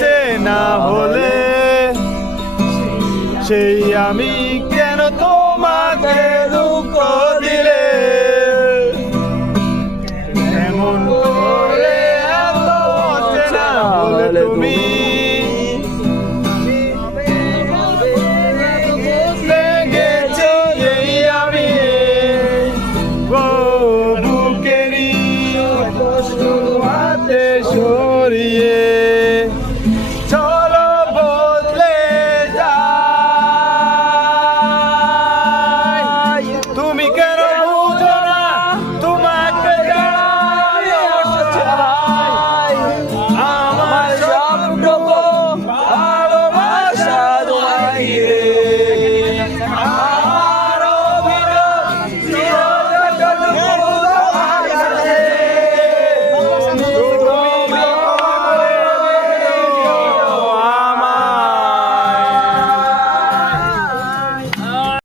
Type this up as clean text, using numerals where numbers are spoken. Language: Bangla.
চেনা হলে সেই আমি কেন তোমাকে দুঃখ দিলে এমন করে এত চেনা হলে তুমি